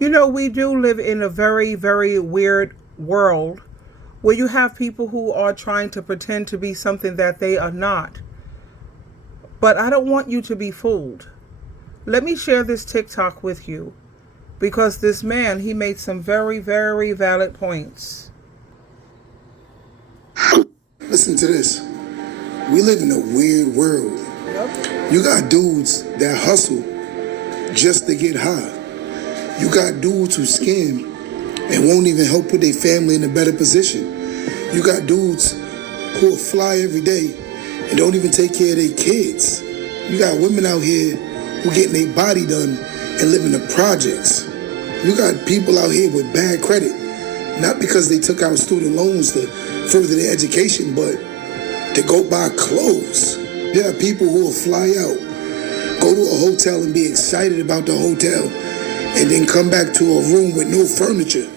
You know, we do live in a very, very weird world where you have people who are trying to pretend to be something that they are not. But I don't want you to be fooled. Let me share this TikTok with you because this man, he made some very, very valid points. Listen to this. We live in a weird world. Yep. You got dudes that hustle just to get high. You got dudes who scam and won't even help put their family in a better position. You got dudes who will fly every day and don't even take care of their kids. You got women out here who getting their body done and live in the projects. You got people out here with bad credit, not because they took out student loans to further their education, but to go buy clothes. There are people who will fly out, go to a hotel and be excited about the hotel, and then come back to a room with no furniture.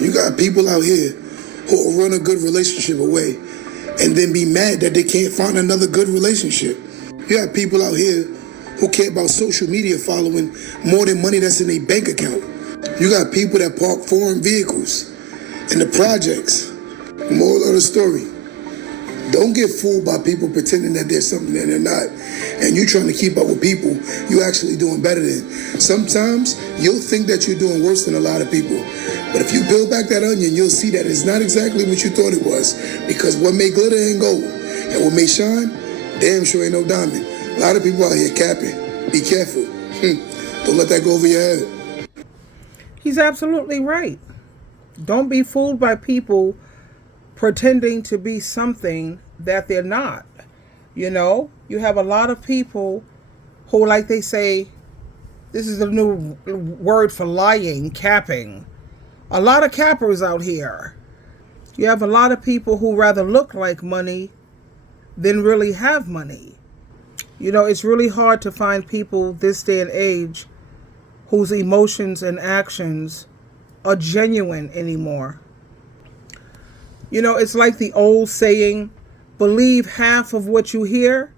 You got people out here who will run a good relationship away and then be mad that they can't find another good relationship. You have people out here who care about social media following more than money that's in their bank account. You got people that park foreign vehicles in the projects. Moral of the story, don't get fooled by people pretending that they're something that they're not. And you trying to keep up with people you actually doing better than. Sometimes you'll think that you're doing worse than a lot of people. But if you peel back that onion, you'll see that it's not exactly what you thought it was. Because what may glitter ain't gold. And what may shine, damn sure ain't no diamond. A lot of people out here capping. Be careful. Don't let that go over your head. He's absolutely right. Don't be fooled by people pretending to be something that they're not. You know, you have a lot of people who, like they say, this is the new word for lying, capping. A lot of cappers out here. You have a lot of people who rather look like money than really have money. You know, it's really hard to find people this day and age whose emotions and actions are genuine anymore. You know, it's like the old saying, believe half of what you hear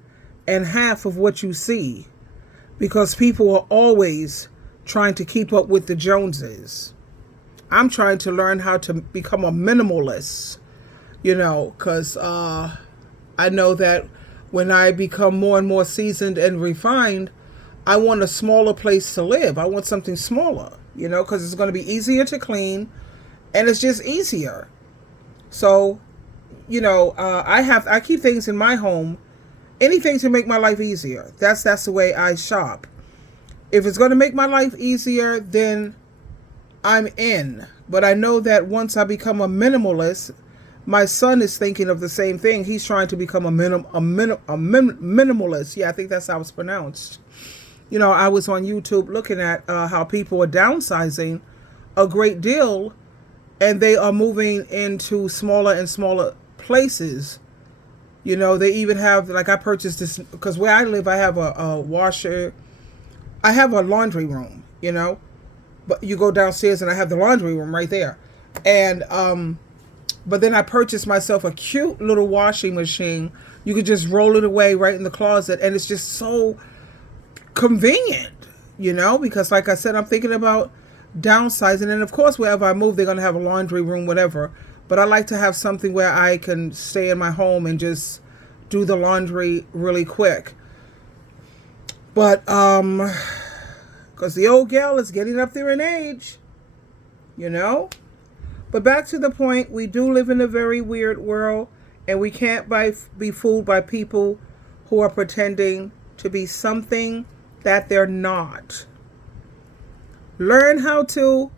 and half of what you see, because people are always trying to keep up with the Joneses. I'm trying to learn how to become a minimalist, you know, because I know that when I become more and more seasoned and refined, I want a smaller place to live. I want something smaller, you know, because it's going to be easier to clean and it's just easier. So, you know, I keep things in my home, anything to make my life easier. That's the way I shop. If it's going to make my life easier, then I'm in. But I know that once I become a minimalist, my son is thinking of the same thing. He's trying to become a minimalist. Yeah, I think that's how it's pronounced. You know, I was on YouTube looking at how people are downsizing a great deal, and they are moving into smaller and smaller places. You know, they even have, like, I purchased this, because where I live, I have a washer. I have a laundry room, you know, but you go downstairs and I have the laundry room right there. And, but then I purchased myself a cute little washing machine. You could just roll it away right in the closet. And it's just so convenient, you know, because like I said, I'm thinking about downsizing. And of course, wherever I move, they're going to have a laundry room, whatever. But I like to have something where I can stay in my home and just do the laundry really quick. But, because the old gal is getting up there in age, you know. But back to the point, we do live in a very weird world, and we can't be fooled by people who are pretending to be something that they're not. Learn how to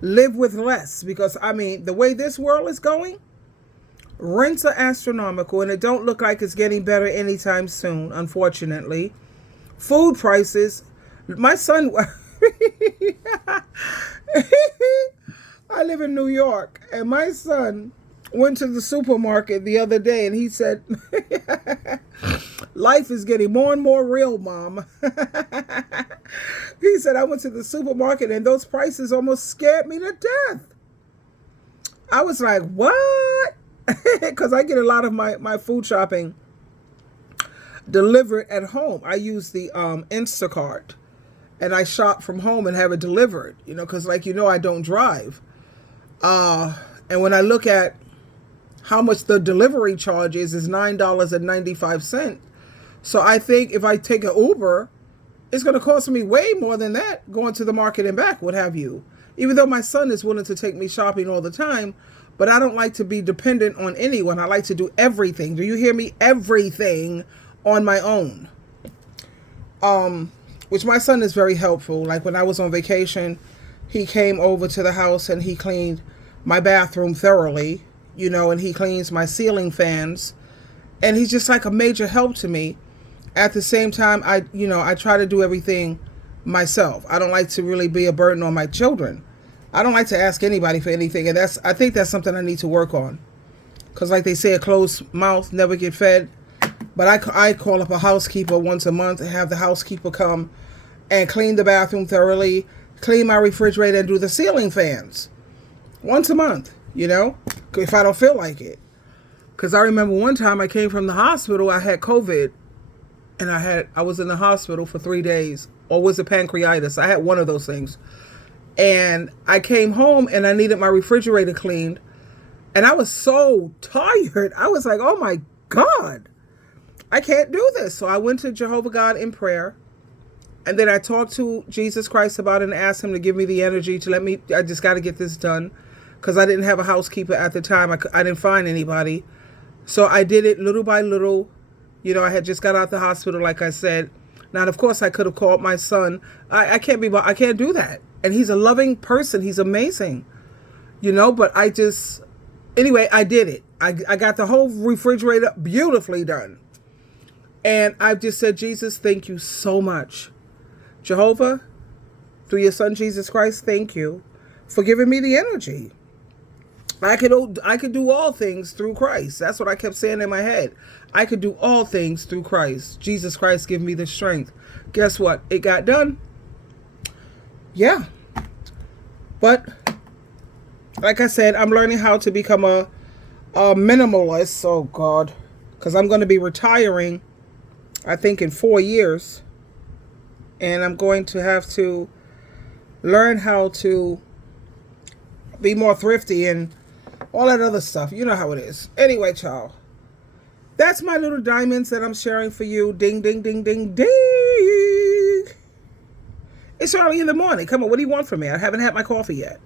live with less, because, I mean, the way this world is going, rents are astronomical, and it don't look like it's getting better anytime soon, unfortunately. Food prices, my son, I live in New York, and my son went to the supermarket the other day, and he said, life is getting more and more real, Mom. He said, I went to the supermarket, and those prices almost scared me to death. I was like, what? Because I get a lot of my food shopping delivered at home. I use the Instacart. and I shop from home and have it delivered, because I don't drive. And when I look at how much the delivery charge is $9.95. So I think if I take an Uber, it's going to cost me way more than that going to the market and back, what have you. Even though my son is willing to take me shopping all the time, but I don't like to be dependent on anyone. I like to do everything. Do you hear me? Everything on my own. Which my son is very helpful. Like when I was on vacation, he came over to the house and he cleaned my bathroom thoroughly, and he cleans my ceiling fans. And he's just like a major help to me. At the same time, I try to do everything myself. I don't like to really be a burden on my children. I don't like to ask anybody for anything. And I think that's something I need to work on. Because like they say, a closed mouth never get fed. But I call up a housekeeper once a month and have the housekeeper come and clean the bathroom thoroughly, clean my refrigerator, and do the ceiling fans. Once a month, if I don't feel like it. Because I remember one time I came from the hospital, I had COVID, and I was in the hospital for 3 days. Or was it pancreatitis? I had one of those things. And I came home and I needed my refrigerator cleaned. And I was so tired. I was like, oh my God, I can't do this. So I went to Jehovah God in prayer. And then I talked to Jesus Christ about it and asked him to give me the energy to I just got to get this done. Because I didn't have a housekeeper at the time. I didn't find anybody. So I did it little by little. I had just got out the hospital, like I said. Now, of course, I could have called my son. I can't do that. And he's a loving person. He's amazing. But anyway, I did it. I got the whole refrigerator beautifully done. And I just said, Jesus, thank you so much. Jehovah, through your son, Jesus Christ, thank you for giving me the energy. I could do all things through Christ. That's what I kept saying in my head. I could do all things through Christ. Jesus Christ give me the strength. Guess what? It got done. Yeah. But like I said, I'm learning how to become a minimalist. Oh God. Because I'm going to be retiring, I think, in 4 years. And I'm going to have to learn how to be more thrifty and all that other stuff. You know how it is. Anyway, child. That's my little diamonds that I'm sharing for you. Ding, ding, ding, ding, ding. It's early in the morning. Come on, what do you want from me? I haven't had my coffee yet.